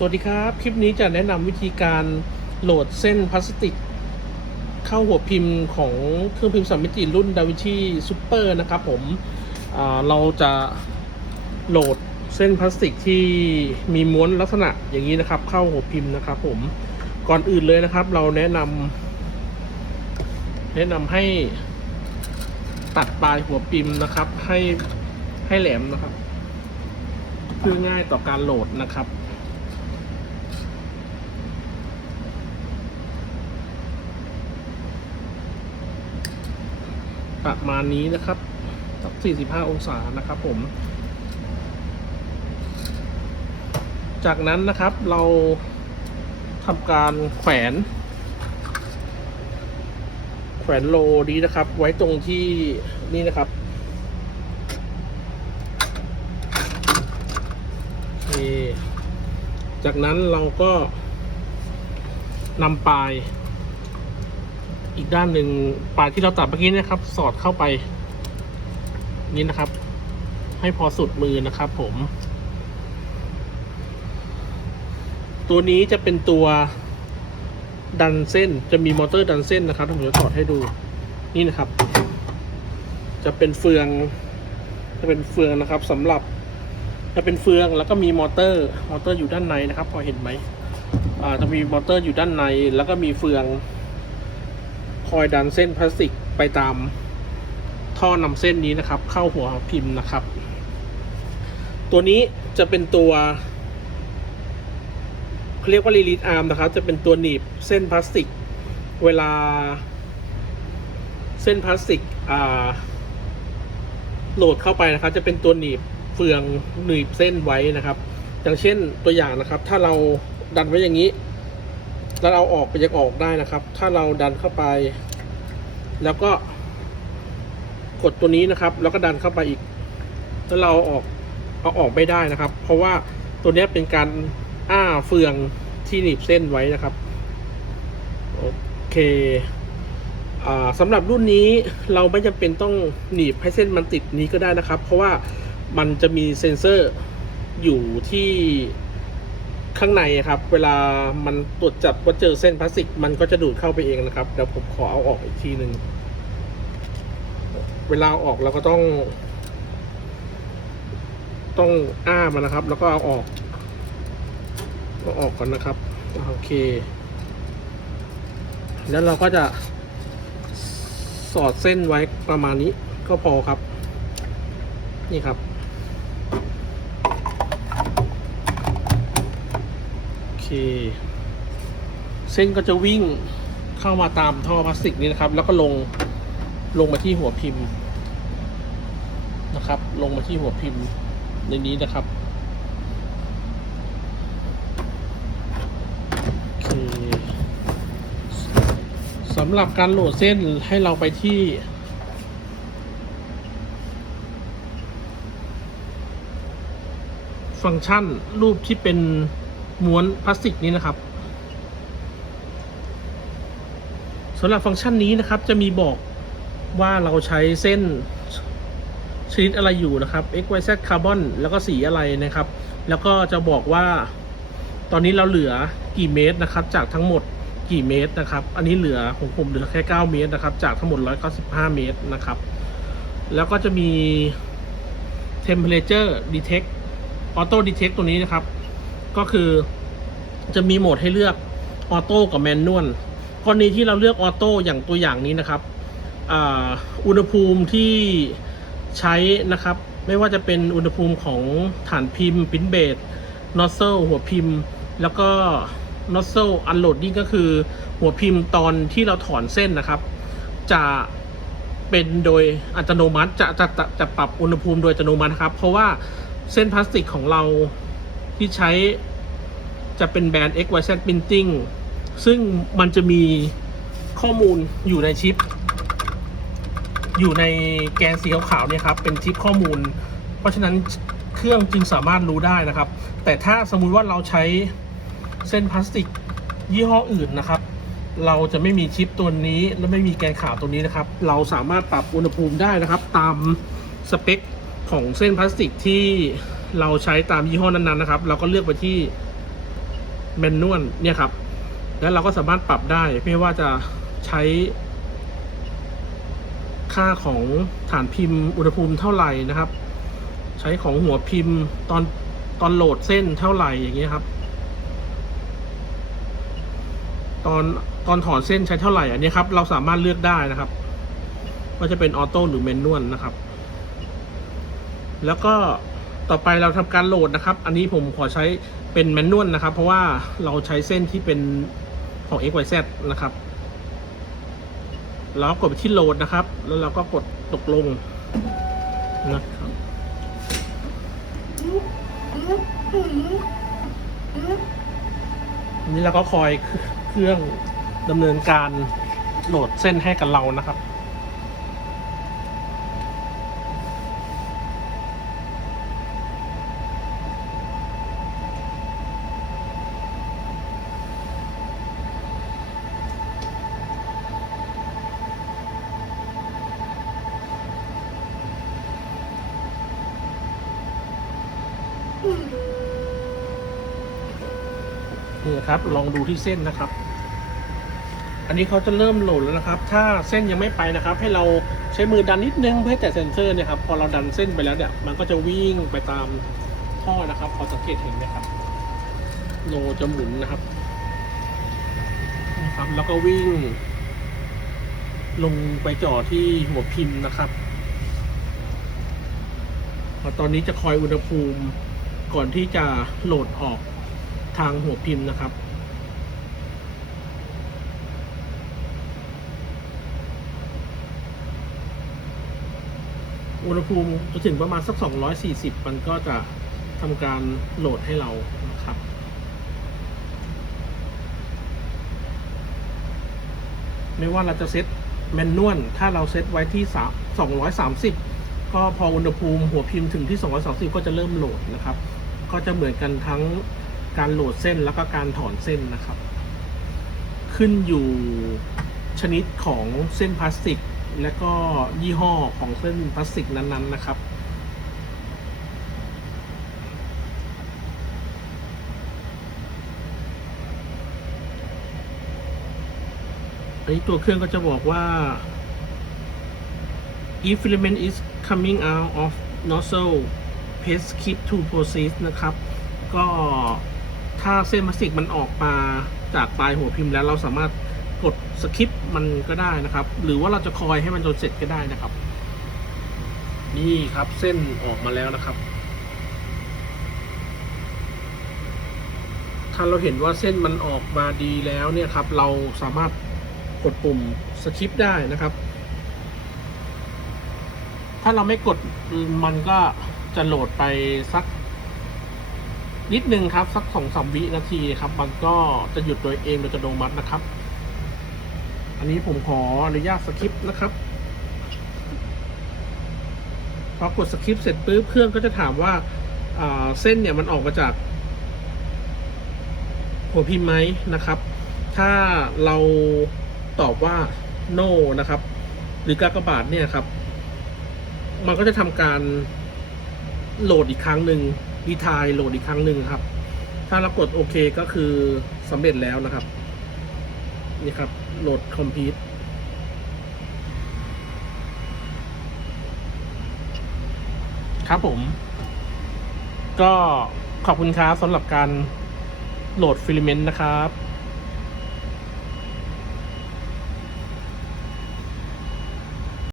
สวัสดีครับ คลิปนี้จะแนะนำวิธีการโหลดเส้นพลาสติก เข้าหัวพิมพ์ของเครื่องพิมพ์สามมิติรุ่น DaVinci Super นะครับผมเราจะโหลดเส้นพลาสติกที่มีม้วนลักษณะอย่างนี้นะครับ เข้าหัวพิมพ์นะครับผมก่อนอื่นเลยนะครับ เราแนะนำแนะนำให้ตัดปลายหัวพิมพ์นะครับ ให้ให้แหลมนะครับ เพื่อง่ายต่อการโหลดนะครับ ประมาณนี้นะครับสัก45 องศานะครับผม จากนั้นนะครับเราทำการแขวน แขวนโลนี้นะครับ ไว้ตรงที่นี่นะครับจากนั้นเราก็นำปลาย อีกด้านหนึ่งปลายที่เราตัดเมื่อกี้นะครับ สอดเข้าไปนี่นะครับ ให้พอสุดมือนะครับผม ตัวนี้จะเป็นตัวดันเส้นจะมีมอเตอร์ดันเส้นนะครับผมจะถอดให้ดูนี่นะครับ จะเป็นเฟือง จะเป็นเฟืองนะครับสำหรับจะเป็นเฟืองแล้วก็มีมอเตอร์มอเตอร์อยู่ด้านในนะครับ พอเห็นไหมอ่าจะมีมอเตอร์อยู่ด้านใน แล้วก็มีเฟือง คอยดันเส้นพลาสติกไปตามท่อนำเส้นนี้นะครับ เข้าหัวพิมพ์นะครับ ตัวนี้จะเป็นตัวเรียกว่ารีลีดอาร์มนะครับ จะเป็นตัวหนีบเส้นพลาสติก เวลา เส้นพลาสติกอ่าโหลดเข้าไปนะครับ จะเป็นตัวหนีบเฟืองหนีบเส้นไว้นะครับ อย่างเช่นตัวอย่างนะครับ ถ้าเราดันไว้อย่างนี้ แล้วเราออกไปยังออกได้นะครับ ถ้าเราดันเข้าไป แล้วก็ กดตัวนี้นะครับ แล้วก็ดันเข้าไปอีกแล้วเราเอาอกเอาออกไม่ได้นะครับ เพราะว่าตัวนี้เป็นการอ้าเฟืองที่หนีบเส้นไว้นะครับโอเคอ่าสำหรับรุ่นนี้เราไม่จำเป็นต้องหนีบให้เส้นมันติดนี้ก็ได้นะครับ เพราะว่ามันจะมีเซ็นเซอร์อยู่ที่ ข้างในครับ เวลามันตรวจจับว่าเจอเส้นพลาสติก มันก็จะดูดเข้าไปเองนะครับเดี๋ยวผมขอเอาออกอีกทีหนึ่งเวลาเอาออกเราก็ต้อง ต้องอ้ามันนะครับ แล้วก็เอาออกเอาออกก่อนนะครับโอเค แล้วเราก็จะ สอดเส้นไว้ประมาณนี้ก็พอครับ นี่ครับ โอ เคเส้นก็จะวิ่งเข้ามาตามท่อพลาสติกนี้นะครับ แล้วก็ลงลงมาที่หัวพิมพ์นะครับ ลงมาที่หัวพิมพ์ในนี้นะครับสำหรับการโหลดเส้นให้เราไปที่ฟังก์ชันรูปที่เป็น ม้วนพลาสติกนี้นะครับสำหรับฟังก์ชันนี้นะครับ จะมีบอกว่าเราใช้เส้นชนิดอะไรอยู่นะครับ x y z คาร์บอนแล้วก็สีอะไรนะครับ แล้วก็จะบอกว่า ตอนนี้เราเหลือกี่เมตรนะครับ จากทั้งหมดกี่เมตรนะครับ อันนี้เหลือของผมเหลือแค่ 9 เมตรนะครับ จากทั้งหมด 195 เมตรนะครับ แล้วก็จะมี temperature detect auto detect ตัวนี้นะครับ ก็คือจะมีโหมดให้เลือกออโต้กับแมนนวลกรณีที่เราเลือกออโต้อย่างตัวอย่างนี้นะครับอ,อุณหภูมิที่ใช้นะครับ ไม่ว่าจะเป็นอุณหภูมิของฐานพิมพ์พิมพ์เบสนอสเซลหัวพิมพ์ แล้วก็นอสเซลอันโหลดนี่ก็คือหัวพิมพ์ตอนที่เราถอนเส้นนะครับ จะเป็นโดยอัตโนมัติจะจะจะจะปรับอุณหภูมิโดยอัตโนมัติครับ เพราะว่าเส้นพลาสติกของเรา ที่ใช้จะเป็นแบรนด์ XYZ Printing ซึ่งมันจะมีข้อมูลอยู่ในชิป อยู่ในแกนสีขาวๆเนี่ยครับ เป็นชิปข้อมูล เพราะฉะนั้นเครื่องจึงสามารถรู้ได้นะครับ แต่ถ้าสมมุติว่าเราใช้เส้นพลาสติกยี่ห้ออื่นนะครับ เราจะไม่มีชิปตัวนี้ และไม่มีแกนขาวตัวนี้นะครับ เราสามารถปรับอุณหภูมิได้นะครับ ตามสเปคของเส้นพลาสติกที่ เราใช้ตามยี่ห้อนั้นๆนะครับ เราก็เลือกไปที่แมนนวลเนี่ยครับ แล้วเราก็สามารถปรับได้ไม่ว่าจะใช้ ค่าของฐานพิมพ์อุณหภูมิเท่าไหร่นะครับ ใช้ของหัวพิมพ์ตอนตอนโหลดเส้นเท่าไหร่อย่างเงี้ยครับ ตอนตอนถอนเส้นใช้เท่าไหร่อันนี้ครับ เราสามารถเลือกได้นะครับว่าจะเป็นออโต้หรือแมนนวลนะครับ แล้วก็ ต่อไปเราทำการโหลดนะครับ อันนี้ผมขอใช้เป็นแมนนวลนะครับ เพราะว่าเราใช้เส้นที่เป็นของ XYZ นะครับเราก็กดไปที่โหลดนะครับ แล้วเราก็กดตกลงนะครับนนี้เราก็คอยเครื่องดำเนินการโหลดเส้นให้กับเรานะครับ ครับ ลองดูที่เส้นนะครับ อันนี้เขาจะเริ่มโหลดแล้วนะครับ ถ้าเส้นยังไม่ไปนะครับ ให้เราใช้มือดันนิดนึงเพื่อแตะเซนเซอร์เนี่ยครับพอเราดันเส้นไปแล้วเนี่ยมันก็จะวิ่งไปตามท่อนะครับพอสังเกตเห็นนะครับโลจะหมุนนะครับนะครับ แล้วก็วิ่ง ลงไปจ่อที่หัวพิมพ์นะครับพอตอนนี้จะคอยอุณหภูมิก่อนที่จะโหลดออก ทางหัวพิมพ์นะครับ อุณหภูมิจะถึงประมาณสัก 240 มันก็จะทำการโหลดให้เรานะครับไม่ว่าเราจะเซตแมนนวลถ้าเราเซตไว้ที่ 230 ก็พออุณหภูมิหัวพิมพ์ถึงที่ 230 ก็จะเริ่มโหลดนะครับ ก็จะเหมือนกันทั้ง การโหลดเส้นแล้วก็การถอนเส้นนะครับ ขึ้นอยู่ชนิดของเส้นพลาสติก และก็ยี่ห้อของเส้นพลาสติกนั้นๆนะครับอันนี้ตัวเครื่องก็จะบอกว่า if filament is coming out of nozzle press skip to proceed นะครับ ก็ ถ้าเส้นพลาสติกมันออกมาจากปลายหัวพิมพ์แล้วเราสามารถกดสคริปมันก็ได้นะครับ หรือว่าเราจะคอยให้มันจนเสร็จก็ได้นะครับ นี่ครับเส้นออกมาแล้วนะครับ ถ้าเราเห็นว่าเส้นมันออกมาดีแล้วเนี่ยครับ เราสามารถกดปุ่มสคริปได้นะครับ ถ้าเราไม่กดมันก็จะโหลดไปสัก นิดนึงครับ สักสองสามวินาทีครับ มันก็จะหยุดโดยเองโดยอัตโนมัตินะครับ อันนี้ผมขออนุญาตสคริปนะครับพอกดสคริปเสร็จปุ๊บเครื่องก็จะถามว่าอ่าเส้นเนี่ยมันออกมาจาก หัวพิมพ์ไหมนะครับ ถ้าเราตอบว่า no นะครับ หรือกากบาทเนี่ยครับ มันก็จะทำการโหลดอีกครั้งหนึ่ง ดีทายโหลดอีกครั้งหนึ่งครับ ถ้าเรากดโอเคก็คือสำเร็จแล้วนะครับ นี่ครับโหลดคอมพิวต์ครับผม ก็ขอบคุณครับสำหรับการโหลดฟิลเมนต์นะครับ